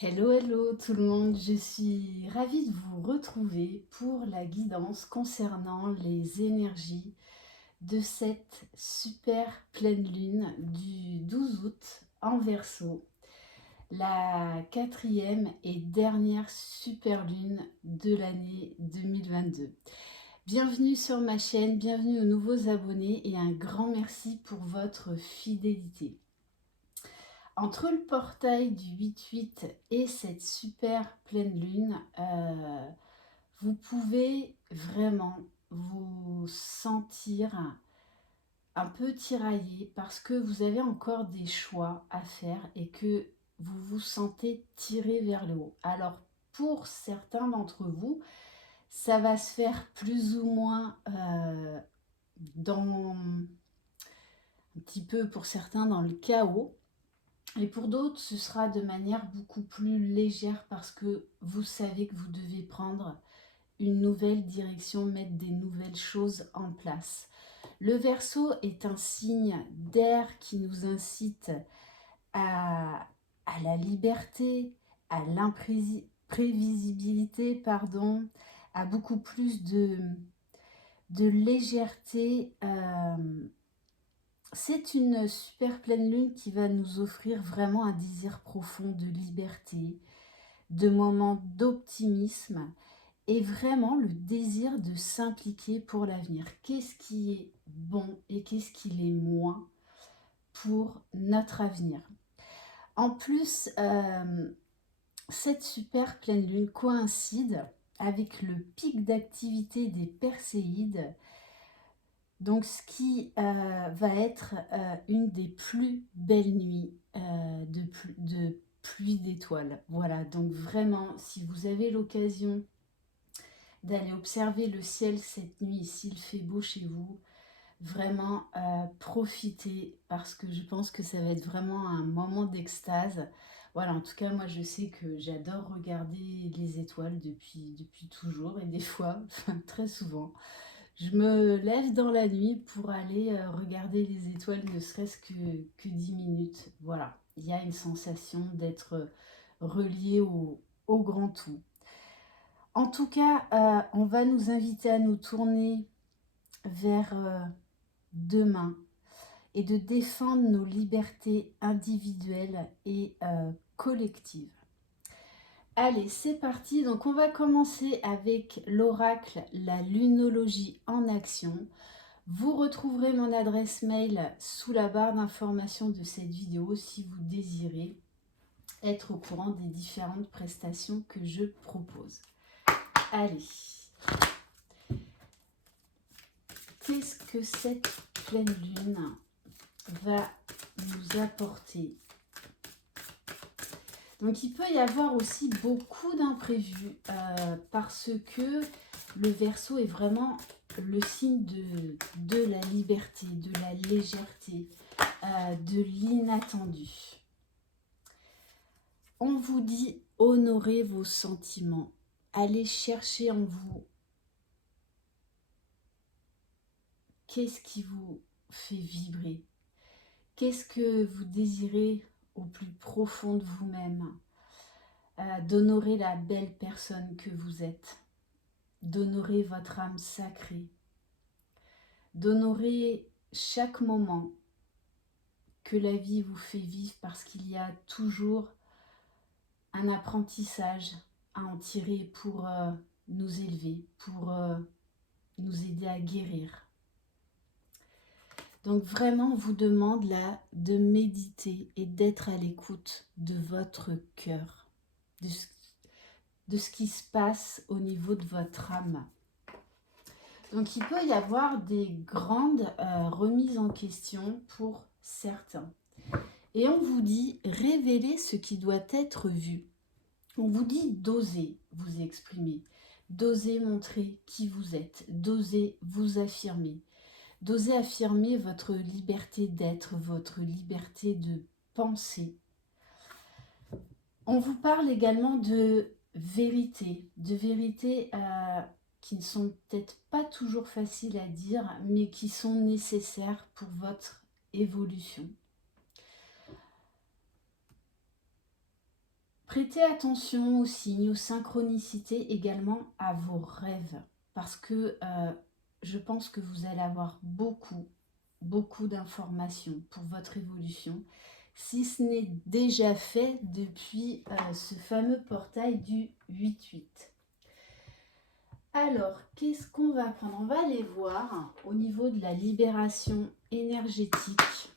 Hello, hello tout le monde, je suis ravie de vous retrouver pour la guidance concernant les énergies de cette super pleine lune du 12 août en Verseau, la quatrième et dernière super lune de l'année 2022. Bienvenue sur ma chaîne, bienvenue aux nouveaux abonnés et un grand merci pour votre fidélité. Entre le portail du 8-8 et cette super pleine lune, vous pouvez vraiment vous sentir un peu tiraillé parce que vous avez encore des choix à faire et que vous vous sentez tiré vers le haut. Alors pour certains d'entre vous, ça va se faire plus ou moins dans un petit peu pour certains dans le chaos. Et pour d'autres, ce sera de manière beaucoup plus légère parce que vous savez que vous devez prendre une nouvelle direction, mettre des nouvelles choses en place. Le Verseau est un signe d'air qui nous incite à la liberté, à l'imprévisibilité, pardon, à beaucoup plus de légèreté. C'est une super pleine lune qui va nous offrir vraiment un désir profond de liberté, de moments d'optimisme et vraiment le désir de s'impliquer pour l'avenir. Qu'est-ce qui est bon et qu'est-ce qui l'est moins pour notre avenir. En plus, cette super pleine lune coïncide avec le pic d'activité des Perséides, donc ce qui va être une des plus belles nuits de pluie d'étoiles. Voilà, donc vraiment, si vous avez l'occasion d'aller observer le ciel cette nuit, s'il fait beau chez vous, vraiment profitez parce que je pense que ça va être vraiment un moment d'extase. Voilà, en tout cas, moi je sais que j'adore regarder les étoiles depuis toujours et des fois, enfin très souvent, je me lève dans la nuit pour aller regarder les étoiles, ne serait-ce que 10 minutes. Voilà, il y a une sensation d'être relié au grand tout. En tout cas, on va nous inviter à nous tourner vers demain et de défendre nos libertés individuelles et collectives. Allez, c'est parti. Donc, on va commencer avec l'oracle, la lunologie en action. Vous retrouverez mon adresse mail sous la barre d'information de cette vidéo si vous désirez être au courant des différentes prestations que je propose. Allez, qu'est-ce que cette pleine lune va nous apporter? Donc il peut y avoir aussi beaucoup d'imprévus parce que le Verseau est vraiment le signe de la liberté, de la légèreté, de l'inattendu. On vous dit honorez vos sentiments, allez chercher en vous qu'est-ce qui vous fait vibrer, qu'est-ce que vous désirez au plus profond de vous-même, d'honorer la belle personne que vous êtes, d'honorer votre âme sacrée, d'honorer chaque moment que la vie vous fait vivre parce qu'il y a toujours un apprentissage à en tirer pour nous élever, pour nous aider à guérir. Donc vraiment, on vous demande là de méditer et d'être à l'écoute de votre cœur, de ce qui se passe au niveau de votre âme. Donc il peut y avoir des grandes remises en question pour certains. Et on vous dit révélez ce qui doit être vu. On vous dit d'oser vous exprimer, d'oser montrer qui vous êtes, d'oser vous affirmer, d'oser affirmer votre liberté d'être, votre liberté de penser. On vous parle également de vérité qui ne sont peut-être pas toujours faciles à dire, mais qui sont nécessaires pour votre évolution. Prêtez attention aux signes, aux synchronicités, également à vos rêves. Parce que je pense que vous allez avoir beaucoup d'informations pour votre évolution. Si ce n'est déjà fait depuis ce fameux portail du 8-8. Alors, qu'est-ce qu'on va prendre? On va aller voir au niveau de la libération énergétique.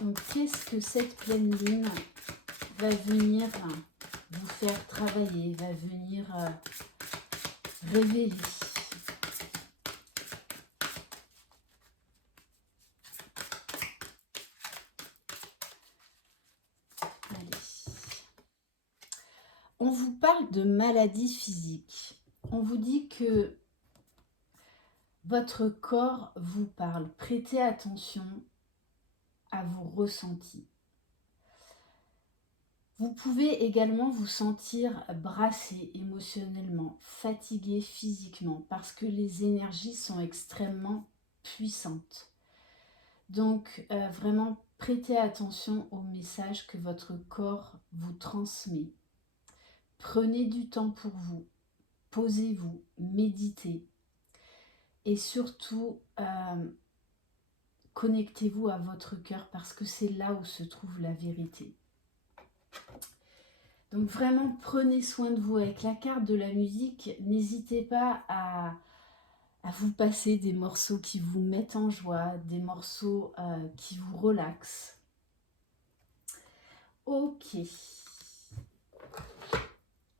Donc, qu'est-ce que cette pleine lune va venir vous faire travailler, va venir révéler? On vous parle de maladies physiques. On vous dit que votre corps vous parle. Prêtez attention à vos ressentis. Vous pouvez également vous sentir brassé émotionnellement, fatigué physiquement, parce que les énergies sont extrêmement puissantes. Donc, vraiment, prêtez attention aux messages que votre corps vous transmet. Prenez du temps pour vous, posez-vous, méditez et surtout connectez-vous à votre cœur parce que c'est là où se trouve la vérité. Donc vraiment prenez soin de vous avec la carte de la musique. N'hésitez pas à vous passer des morceaux qui vous mettent en joie, des morceaux qui vous relaxent. Ok.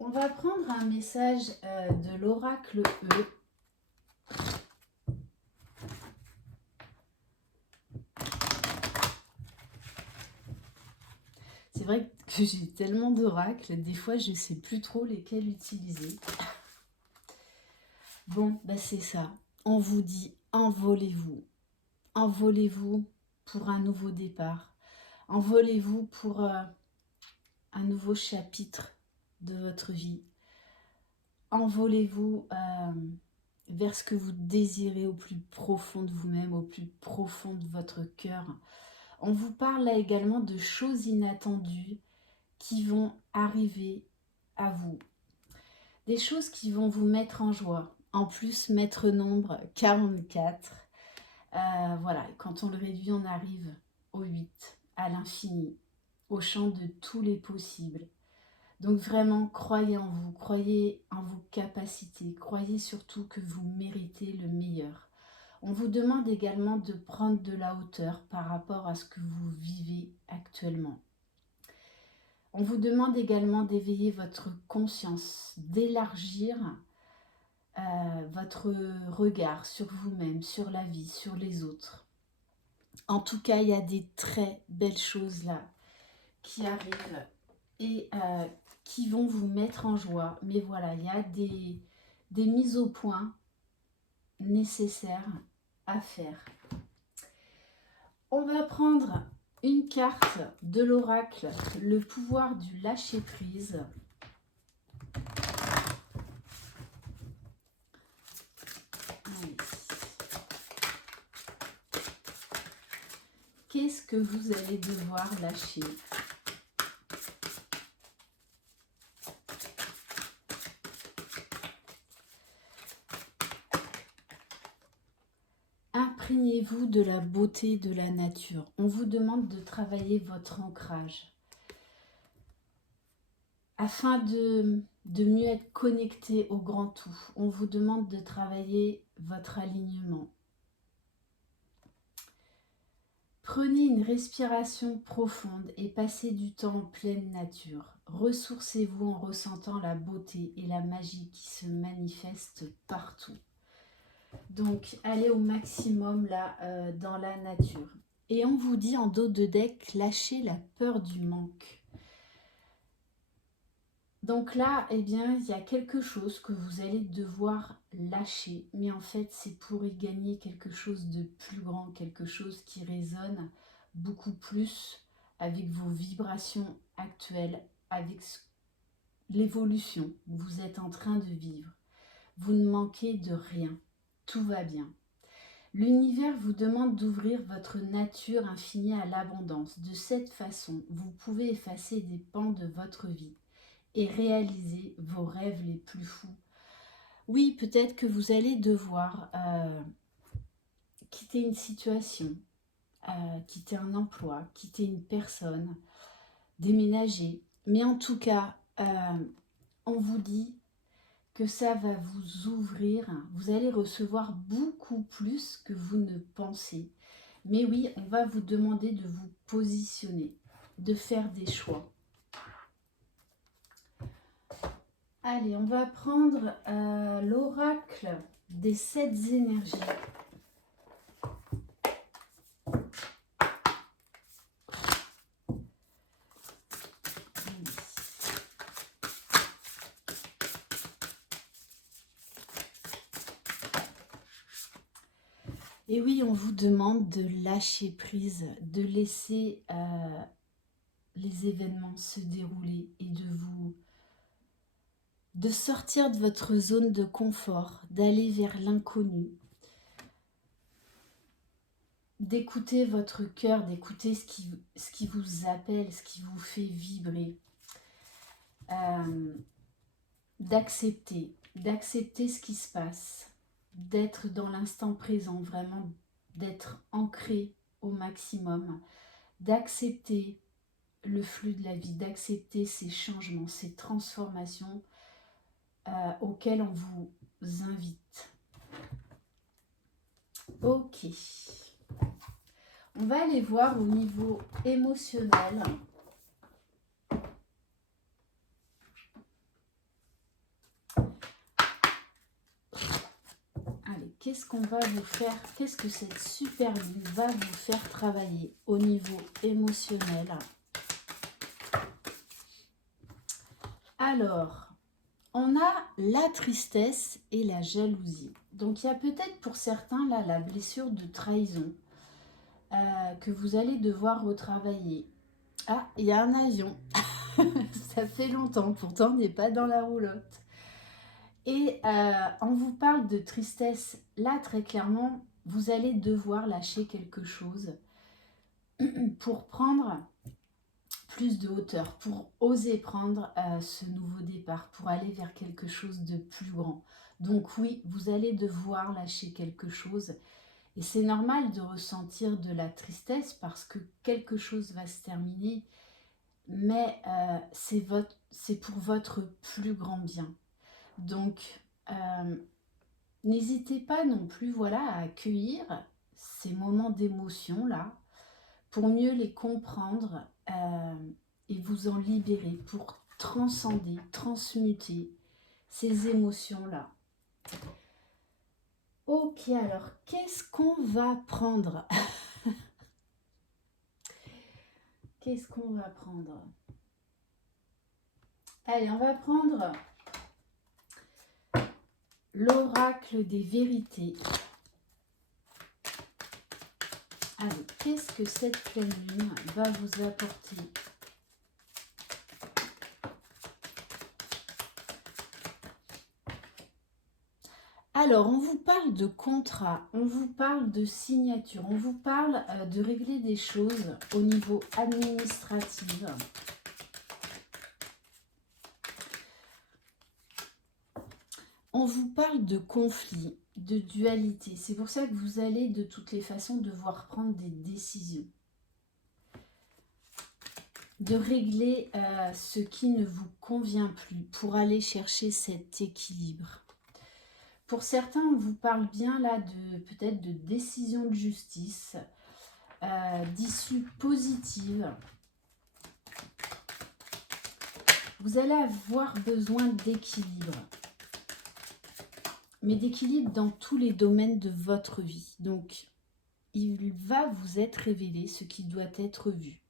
On va prendre un message de l'oracle E. C'est vrai que j'ai tellement d'oracles, des fois je ne sais plus trop lesquels utiliser. Bon, bah c'est ça. On vous dit envolez-vous. Envolez-vous pour un nouveau départ. Envolez-vous pour un nouveau chapitre de votre vie. Envolez-vous vers ce que vous désirez au plus profond de vous-même, au plus profond de votre cœur. On vous parle là également de choses inattendues qui vont arriver à vous. Des choses qui vont vous mettre en joie. En plus, maître nombre 44. Voilà, quand on le réduit, on arrive au 8, à l'infini, au champ de tous les possibles. Donc vraiment, croyez en vous, croyez en vos capacités, croyez surtout que vous méritez le meilleur. On vous demande également de prendre de la hauteur par rapport à ce que vous vivez actuellement. On vous demande également d'éveiller votre conscience, d'élargir votre regard sur vous-même, sur la vie, sur les autres. En tout cas, il y a des très belles choses là qui arrivent et qui vont vous mettre en joie. Mais voilà, il y a des mises au point nécessaires à faire. On va prendre une carte de l'oracle, le pouvoir du lâcher-prise. Qu'est-ce que vous allez devoir lâcher? Imprégnez-vous de la beauté de la nature. On vous demande de travailler votre ancrage afin de mieux être connecté au grand tout. On vous demande de travailler votre alignement. Prenez une respiration profonde et passez du temps en pleine nature. Ressourcez-vous en ressentant la beauté et la magie qui se manifestent partout. Donc, allez au maximum là dans la nature. Et on vous dit en dos de deck, lâchez la peur du manque. Donc là, eh bien, il y a quelque chose que vous allez devoir lâcher. Mais en fait, c'est pour y gagner quelque chose de plus grand, quelque chose qui résonne beaucoup plus avec vos vibrations actuelles, avec l'évolution que vous êtes en train de vivre. Vous ne manquez de rien. Tout va bien. L'univers vous demande d'ouvrir votre nature infinie à l'abondance. De cette façon, vous pouvez effacer des pans de votre vie et réaliser vos rêves les plus fous. Oui, peut-être que vous allez devoir quitter une situation, quitter un emploi, quitter une personne, déménager. Mais en tout cas, on vous dit que ça va vous ouvrir. Vous allez recevoir beaucoup plus que vous ne pensez. Mais oui, on va vous demander de vous positionner, de faire des choix. Allez, on va prendre l'oracle des 7 énergies. Et oui, on vous demande de lâcher prise, de laisser les événements se dérouler et de sortir de votre zone de confort, d'aller vers l'inconnu, d'écouter votre cœur, d'écouter ce qui vous appelle, ce qui vous fait vibrer, d'accepter ce qui se passe, d'être dans l'instant présent, vraiment d'être ancré au maximum, d'accepter le flux de la vie, d'accepter ces changements, ces transformations auxquelles on vous invite. Ok. On va aller voir au niveau émotionnel. Allez, qu'est-ce qu'on va vous faire? Qu'est-ce que cette super lune va vous faire travailler au niveau émotionnel? Alors, on a la tristesse et la jalousie. Donc, il y a peut-être pour certains là la blessure de trahison que vous allez devoir retravailler. Ah, il y a un avion. Ça fait longtemps, pourtant on n'est pas dans la roulotte. Et on vous parle de tristesse. Là, très clairement, vous allez devoir lâcher quelque chose pour prendre plus de hauteur, pour oser prendre ce nouveau départ, pour aller vers quelque chose de plus grand. Donc oui, vous allez devoir lâcher quelque chose. Et c'est normal de ressentir de la tristesse parce que quelque chose va se terminer, mais c'est pour votre plus grand bien. Donc, n'hésitez pas non plus à accueillir ces moments d'émotion-là pour mieux les comprendre et vous en libérer, pour transcender, transmuter ces émotions-là. Ok, alors, qu'est-ce qu'on va prendre? Qu'est-ce qu'on va prendre? Allez, on va prendre l'oracle des vérités. Allez, qu'est-ce que cette pleine lune va vous apporter? Alors, on vous parle de contrat, on vous parle de signature, on vous parle de régler des choses au niveau administratif. On vous parle de conflit, de dualité. C'est pour ça que vous allez de toutes les façons devoir prendre des décisions. De régler ce qui ne vous convient plus pour aller chercher cet équilibre. Pour certains, on vous parle bien là peut-être de décision de justice, d'issue positive. Vous allez avoir besoin d'équilibre. Mais d'équilibre dans tous les domaines de votre vie. Donc, il va vous être révélé ce qui doit être vu.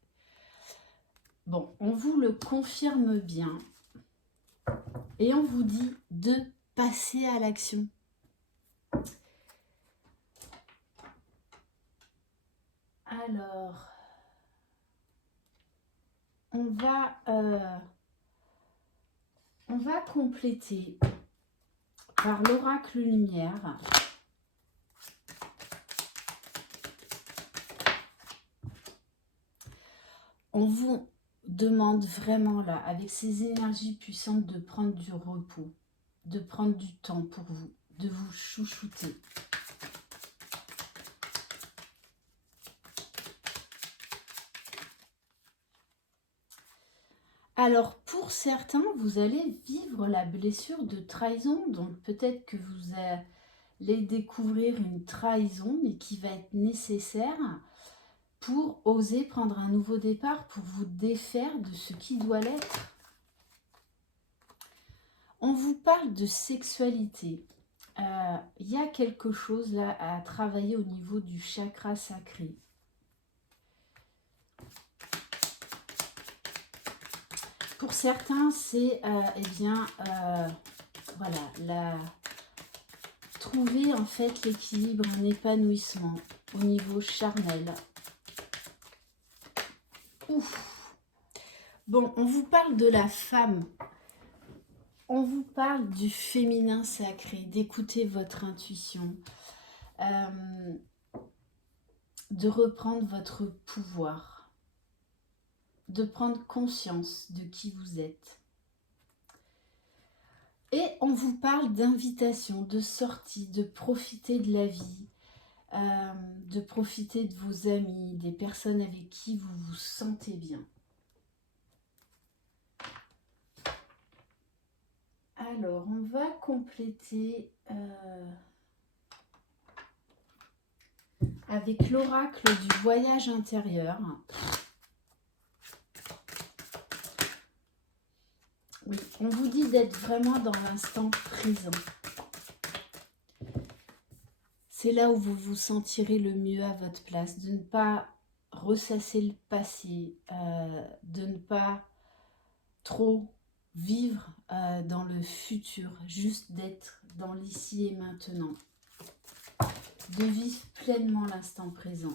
Bon, on vous le confirme bien. Et on vous dit de passer à l'action. Alors, on va compléter par l'oracle lumière On vous demande vraiment là, avec ces énergies puissantes, de prendre du repos, de prendre du temps pour vous, de vous chouchouter. Alors, pour certains, vous allez vivre la blessure de trahison, donc peut-être que vous allez découvrir une trahison, mais qui va être nécessaire pour oser prendre un nouveau départ, pour vous défaire de ce qui doit l'être. On vous parle de sexualité. Il y a quelque chose là à travailler au niveau du chakra sacré. Pour certains, c'est voilà, trouver en fait l'équilibre, un épanouissement au niveau charnel. Ouf. Bon, on vous parle de la femme. On vous parle du féminin sacré, d'écouter votre intuition, de reprendre votre pouvoir, de prendre conscience de qui vous êtes. Et on vous parle d'invitation, de sortie, de profiter de la vie, de profiter de vos amis, des personnes avec qui vous vous sentez bien. Alors, on va compléter avec l'oracle du voyage intérieur. Oui, on vous dit d'être vraiment dans l'instant présent. C'est là où vous vous sentirez le mieux à votre place, de ne pas ressasser le passé, de ne pas trop vivre dans le futur, juste d'être dans l'ici et maintenant, de vivre pleinement l'instant présent.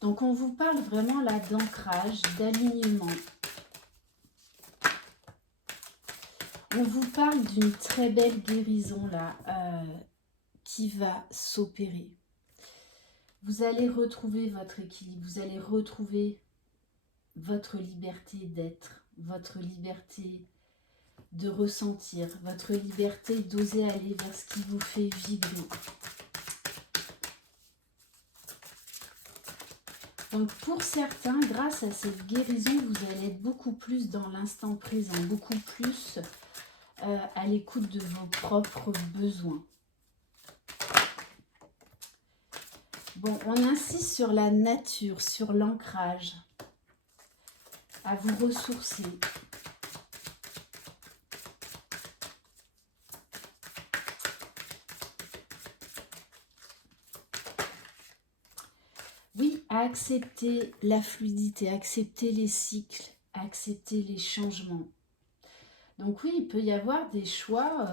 Donc on vous parle vraiment là d'ancrage, d'alignement. On vous parle d'une très belle guérison là qui va s'opérer. Vous allez retrouver votre équilibre, vous allez retrouver votre liberté d'être, votre liberté de ressentir, votre liberté d'oser aller vers ce qui vous fait vibrer. Donc pour certains, grâce à cette guérison, vous allez être beaucoup plus dans l'instant présent, beaucoup plus à l'écoute de vos propres besoins. Bon, on insiste sur la nature, sur l'ancrage, à vous ressourcer. Oui, à accepter la fluidité, accepter les cycles, accepter les changements. Donc oui, il peut y avoir des choix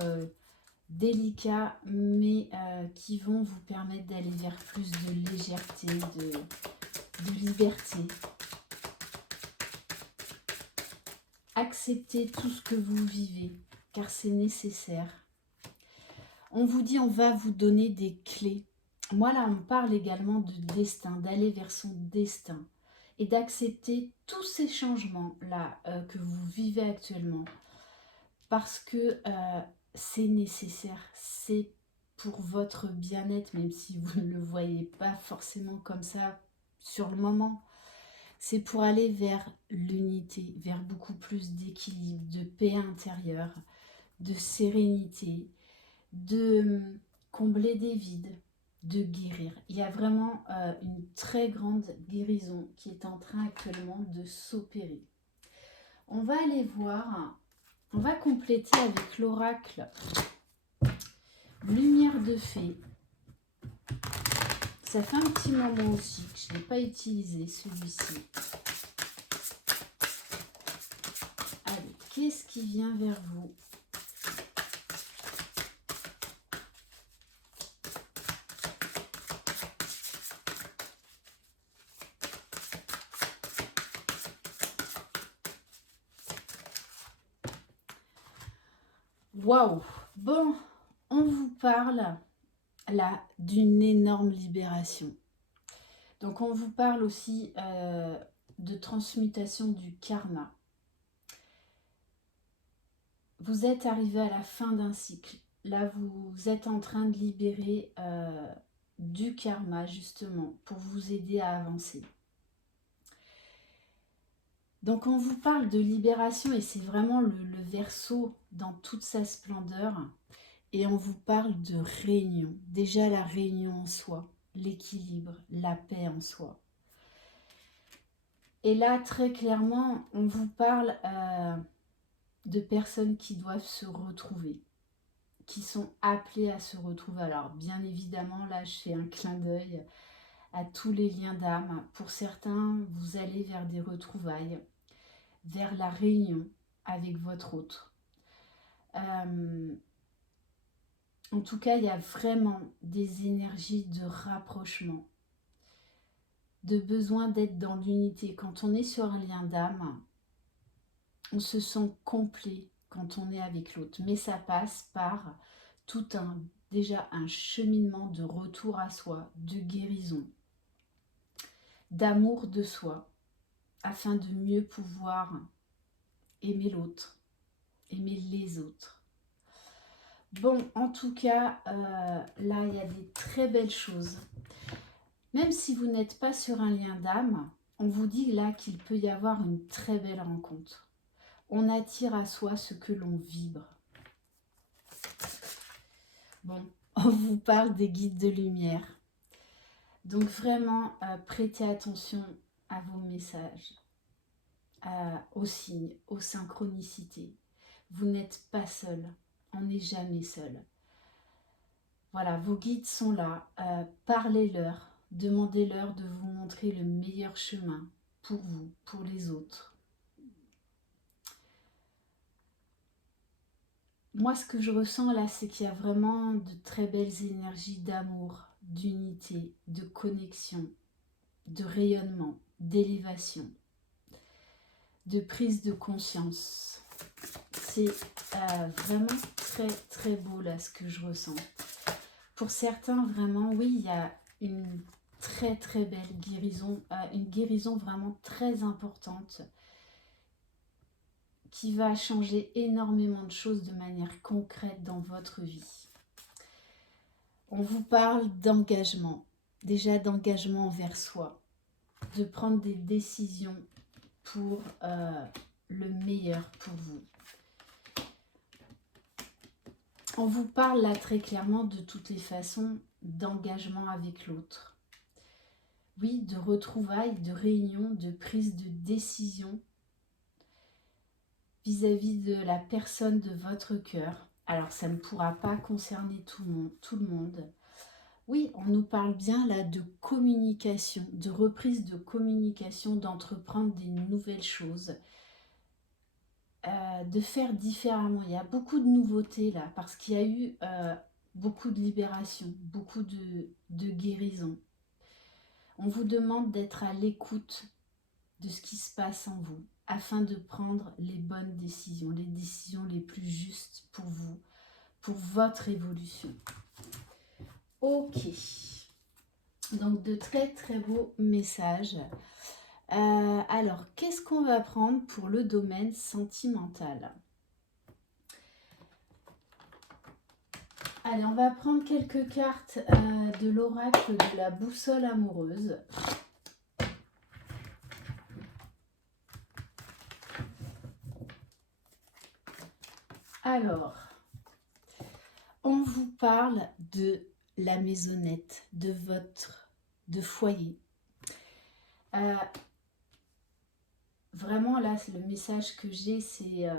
délicats, mais qui vont vous permettre d'aller vers plus de légèreté, de liberté. Acceptez tout ce que vous vivez, car c'est nécessaire. On vous dit, on va vous donner des clés. Moi, là, on me parle également de destin, d'aller vers son destin et d'accepter tous ces changements-là que vous vivez actuellement, parce que c'est nécessaire, c'est pour votre bien-être, même si vous ne le voyez pas forcément comme ça sur le moment. C'est pour aller vers l'unité, vers beaucoup plus d'équilibre, de paix intérieure, de sérénité, de combler des vides, de guérir. Il y a vraiment une très grande guérison qui est en train actuellement de s'opérer. On va aller voir, on va compléter avec l'oracle Lumière de Fée. Ça fait un petit moment aussi que je n'ai pas utilisé celui-ci. Allez, qu'est-ce qui vient vers vous ? Waouh! Bon, on vous parle là d'une énorme libération. Donc on vous parle aussi de transmutation du karma. Vous êtes arrivé à la fin d'un cycle. Là, vous êtes en train de libérer du karma, justement, pour vous aider à avancer. Donc, on vous parle de libération, et c'est vraiment le Verseau dans toute sa splendeur. Et on vous parle de réunion. Déjà, la réunion en soi, l'équilibre, la paix en soi. Et là, très clairement, on vous parle de personnes qui doivent se retrouver, qui sont appelées à se retrouver. Alors, bien évidemment, là, je fais un clin d'œil à tous les liens d'âme. Pour certains, vous allez vers des retrouvailles, vers la réunion avec votre autre. En tout cas, il y a vraiment des énergies de rapprochement, de besoin d'être dans l'unité. Quand on est sur un lien d'âme, on se sent complet quand on est avec l'autre. Mais ça passe par déjà un cheminement de retour à soi, de guérison, d'amour de soi, afin de mieux pouvoir aimer l'autre, aimer les autres. Bon, en tout cas, là, il y a des très belles choses. Même si vous n'êtes pas sur un lien d'âme, on vous dit là qu'il peut y avoir une très belle rencontre. On attire à soi ce que l'on vibre. Bon, on vous parle des guides de lumière. Donc vraiment, prêtez attention à vos messages, aux signes, aux synchronicités. Vous n'êtes pas seul, on n'est jamais seul. Voilà, vos guides sont là, parlez-leur, demandez-leur de vous montrer le meilleur chemin pour vous, pour les autres. Moi, ce que je ressens là, c'est qu'il y a vraiment de très belles énergies d'amour, d'unité, de connexion, de rayonnement, d'élévation, de prise de conscience. C'est vraiment très très beau là ce que je ressens. Pour certains, vraiment, oui, il y a une très très belle guérison, une guérison vraiment très importante qui va changer énormément de choses de manière concrète dans votre vie. On vous parle d'engagement, déjà d'engagement envers soi, de prendre des décisions pour le meilleur pour vous. On vous parle là très clairement de toutes les façons d'engagement avec l'autre. Oui, de retrouvailles, de réunions, de prise de décision vis-à-vis de la personne de votre cœur. Alors, ça ne pourra pas concerner tout le monde. Oui, on nous parle bien là de communication, de reprise de communication, d'entreprendre des nouvelles choses, de faire différemment. Il y a beaucoup de nouveautés là, parce qu'il y a eu beaucoup de libération, beaucoup de guérison. On vous demande d'être à l'écoute de ce qui se passe en vous, afin de prendre les bonnes décisions, les décisions les plus justes pour vous, pour votre évolution. Ok, donc de très très beaux messages. Alors, qu'est-ce qu'on va prendre pour le domaine sentimental? Allez, on va prendre quelques cartes de l'oracle de la boussole amoureuse. Alors, on vous parle de la maisonnette, de foyer. Vraiment, là, le message que j'ai, c'est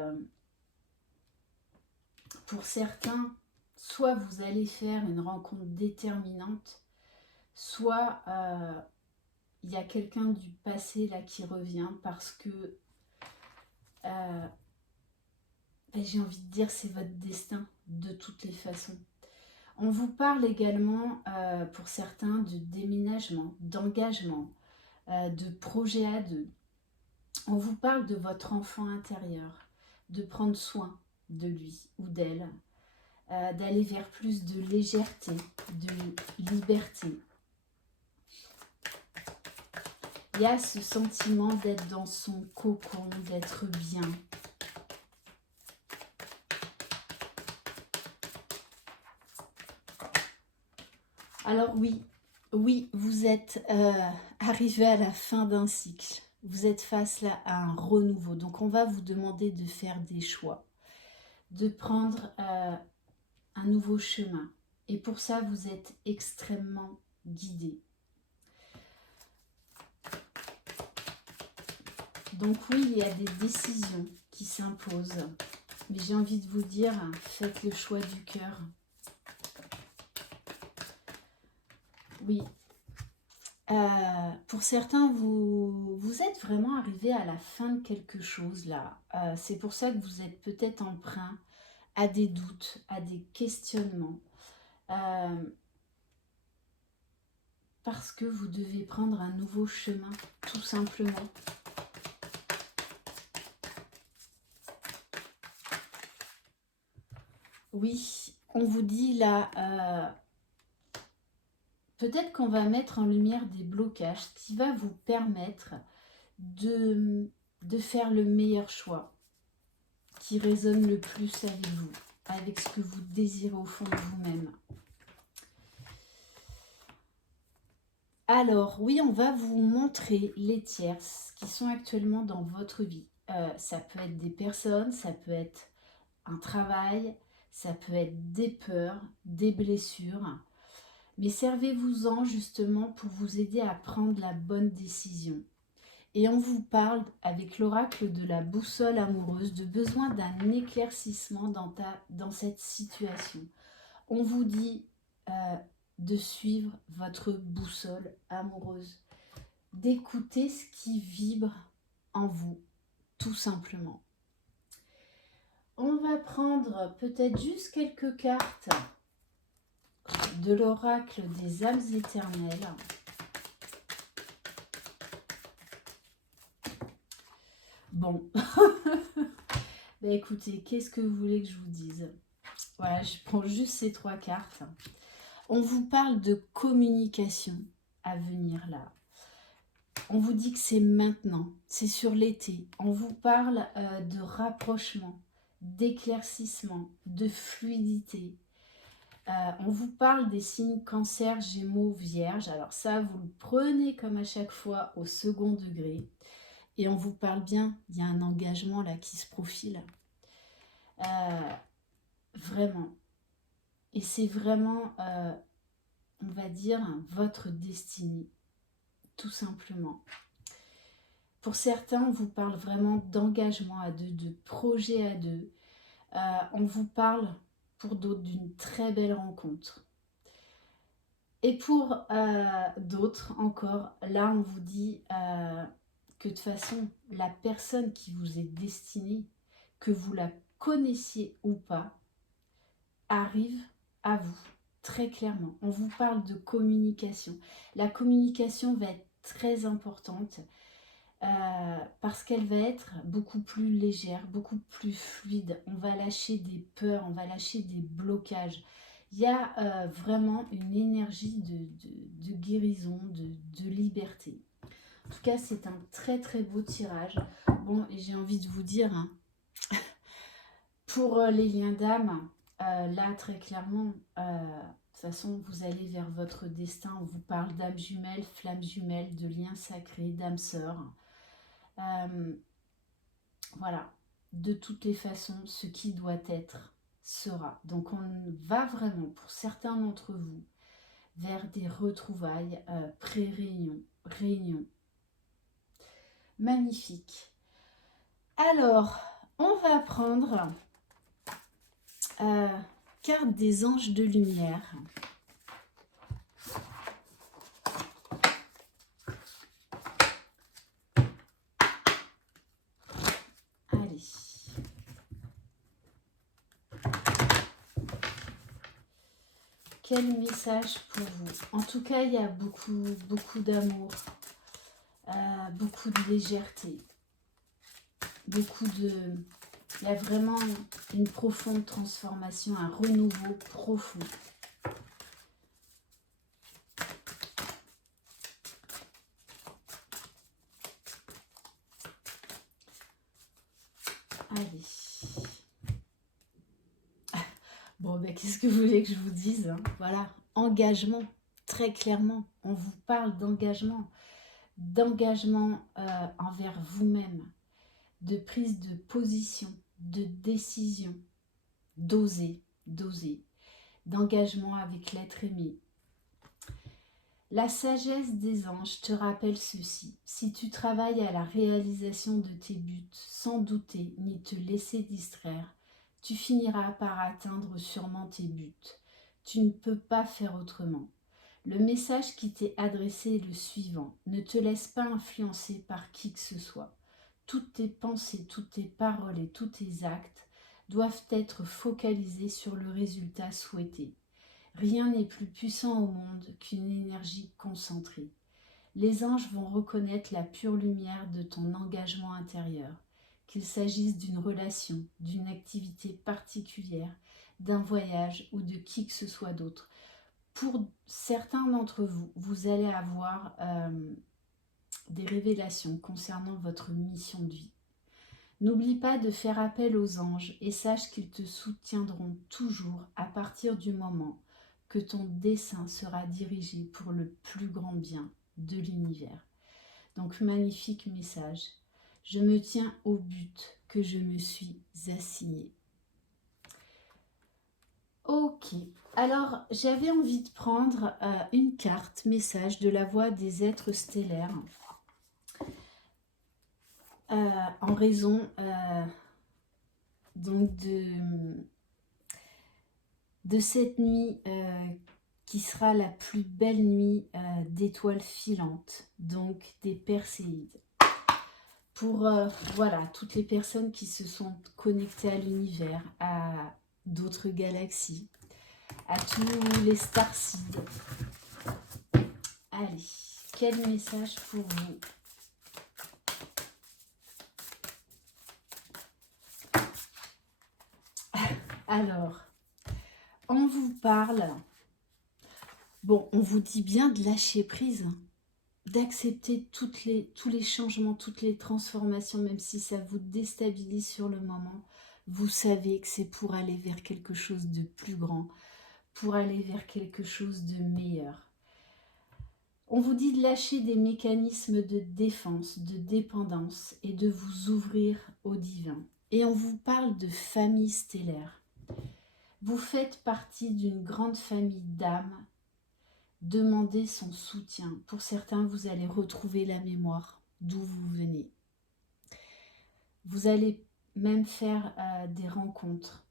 pour certains, soit vous allez faire une rencontre déterminante, soit il y a quelqu'un du passé là qui revient parce que j'ai envie de dire c'est votre destin de toutes les façons. On vous parle également pour certains de déménagement, d'engagement, de projet à deux. On vous parle de votre enfant intérieur, de prendre soin de lui ou d'elle, d'aller vers plus de légèreté, de liberté. Il y a ce sentiment d'être dans son cocon, d'être bien. Alors oui, vous êtes arrivé à la fin d'un cycle. Vous êtes face là à un renouveau. Donc on va vous demander de faire des choix, de prendre un nouveau chemin. Et pour ça, vous êtes extrêmement guidé. Donc oui, il y a des décisions qui s'imposent. Mais j'ai envie de vous dire, faites le choix du cœur. Oui. Pour certains, vous êtes vraiment arrivé à la fin de quelque chose là. C'est pour ça que vous êtes peut-être emprunt à des doutes, à des questionnements. Parce que vous devez prendre un nouveau chemin, tout simplement. Oui, on vous dit là, peut-être qu'on va mettre en lumière des blocages qui va vous permettre de faire le meilleur choix, qui résonne le plus avec vous, avec ce que vous désirez au fond de vous-même. Alors, oui, on va vous montrer les tierces qui sont actuellement dans votre vie. Ça peut être des personnes, ça peut être un travail, ça peut être des peurs, des blessures. Mais servez-vous-en justement pour vous aider à prendre la bonne décision. Et on vous parle, avec l'oracle de la boussole amoureuse, de besoin d'un éclaircissement dans cette situation. On vous dit de suivre votre boussole amoureuse, d'écouter ce qui vibre en vous, tout simplement. On va prendre peut-être juste quelques cartes de l'oracle des âmes éternelles. Bon, bah écoutez, qu'est-ce que vous voulez que je vous dise? Voilà, je prends juste ces 3 cartes. On vous parle de communication à venir là. On vous dit que c'est maintenant, c'est sur l'été. On vous parle de rapprochement, d'éclaircissement, de fluidité. On vous parle des signes cancer, gémeaux, vierge. Alors ça, vous le prenez comme à chaque fois au second degré. Et on vous parle bien, il y a un engagement là qui se profile. Vraiment. Et c'est vraiment, on va dire, votre destinée. Tout simplement. Pour certains, on vous parle vraiment d'engagement à deux, de projet à deux. On vous parle, pour d'autres, d'une très belle rencontre. Et pour d'autres encore, là, on vous dit que de toute façon, la personne qui vous est destinée, que vous la connaissiez ou pas, arrive à vous, très clairement. On vous parle de communication. La communication va être très importante parce qu'elle va être beaucoup plus légère, beaucoup plus fluide. On va lâcher des peurs, on va lâcher des blocages. Il y a vraiment une énergie de guérison, de liberté. En tout cas, c'est un très très beau tirage. Bon, et j'ai envie de vous dire, hein, pour les liens d'âme, là très clairement, de toute façon, vous allez vers votre destin. On vous parle d'âme jumelle, flamme jumelle, de liens sacrés, d'âme sœur. Voilà, de toutes les façons, ce qui doit être sera. Donc on va vraiment, pour certains d'entre vous, vers des retrouvailles pré-réunion, réunion. Magnifique. Alors, on va prendre carte des anges de lumière. Allez. Quel message pour vous? En tout cas, il y a beaucoup d'amour, beaucoup de légèreté, il y a vraiment une profonde transformation, un renouveau profond. Allez. Bon, ben, qu'est-ce que vous voulez que je vous dise, hein? Voilà, engagement, très clairement. On vous parle d'engagement. D'engagement envers vous-même, de prise de position, de décision, d'oser, d'engagement avec l'être aimé. La sagesse des anges te rappelle ceci. Si tu travailles à la réalisation de tes buts sans douter ni te laisser distraire, tu finiras par atteindre sûrement tes buts. Tu ne peux pas faire autrement. Le message qui t'est adressé est le suivant. Ne te laisse pas influencer par qui que ce soit. Toutes tes pensées, toutes tes paroles et tous tes actes doivent être focalisés sur le résultat souhaité. Rien n'est plus puissant au monde qu'une énergie concentrée. Les anges vont reconnaître la pure lumière de ton engagement intérieur, qu'il s'agisse d'une relation, d'une activité particulière, d'un voyage ou de qui que ce soit d'autre. Pour certains d'entre vous, vous allez avoir des révélations concernant votre mission de vie. N'oublie pas de faire appel aux anges et sache qu'ils te soutiendront toujours à partir du moment que ton dessein sera dirigé pour le plus grand bien de l'univers. Donc, magnifique message. Je me tiens au but que je me suis assigné. Ok, alors j'avais envie de prendre une carte message de la voix des êtres stellaires en raison donc de cette nuit qui sera la plus belle nuit d'étoiles filantes, donc des Perséides. Pour voilà, toutes les personnes qui se sont connectées à l'univers, à d'autres galaxies, à tous les starseeds. Allez, quel message pour vous? Alors, on vous parle, bon, on vous dit bien de lâcher prise, d'accepter tous les changements, toutes les transformations, même si ça vous déstabilise sur le moment. Vous savez que c'est pour aller vers quelque chose de plus grand, pour aller vers quelque chose de meilleur. On vous dit de lâcher des mécanismes de défense, de dépendance et de vous ouvrir au divin. Et on vous parle de famille stellaire. Vous faites partie d'une grande famille d'âmes. Demandez son soutien. Pour certains, vous allez retrouver la mémoire d'où vous venez. Vous allez même faire des rencontres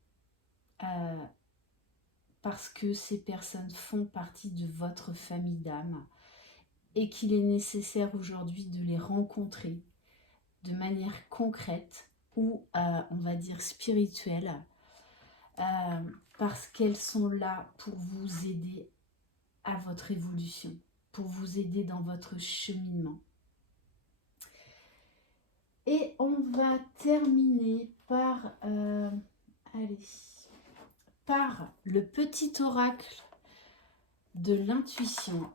parce que ces personnes font partie de votre famille d'âmes et qu'il est nécessaire aujourd'hui de les rencontrer de manière concrète ou on va dire spirituelle parce qu'elles sont là pour vous aider à votre évolution, pour vous aider dans votre cheminement. Et on va terminer par, par le petit oracle de l'intuition.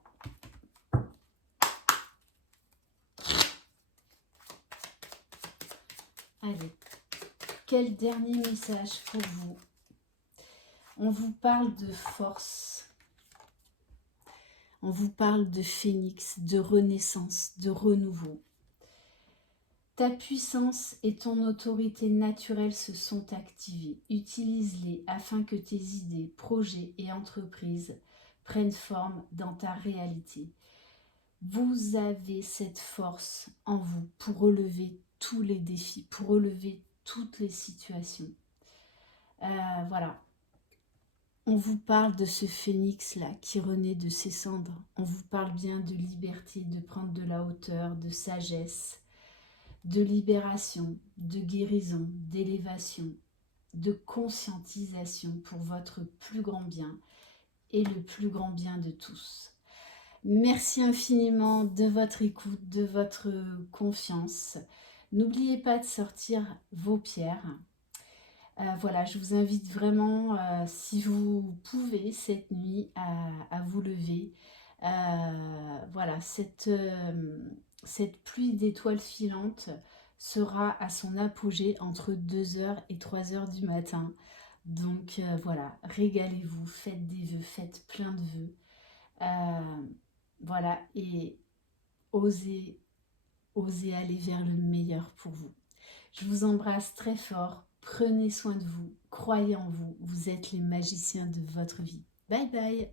Allez, quel dernier message pour vous? On vous parle de force. On vous parle de phénix, de renaissance, de renouveau. Ta puissance et ton autorité naturelle se sont activées. Utilise-les afin que tes idées, projets et entreprises prennent forme dans ta réalité. Vous avez cette force en vous pour relever tous les défis, pour relever toutes les situations. Voilà. On vous parle de ce phénix-là qui renaît de ses cendres. On vous parle bien de liberté, de prendre de la hauteur, de sagesse, de libération, de guérison, d'élévation, de conscientisation pour votre plus grand bien et le plus grand bien de tous. Merci infiniment de votre écoute, de votre confiance. N'oubliez pas de sortir vos pierres. Voilà, je vous invite vraiment, si vous pouvez, cette nuit, à vous lever. Voilà, cette pluie d'étoiles filantes sera à son apogée entre 2 heures et 3 heures du matin. Donc voilà, régalez-vous, faites des vœux, faites plein de vœux. Voilà, et osez, osez aller vers le meilleur pour vous. Je vous embrasse très fort, prenez soin de vous, croyez en vous, vous êtes les magiciens de votre vie. Bye bye!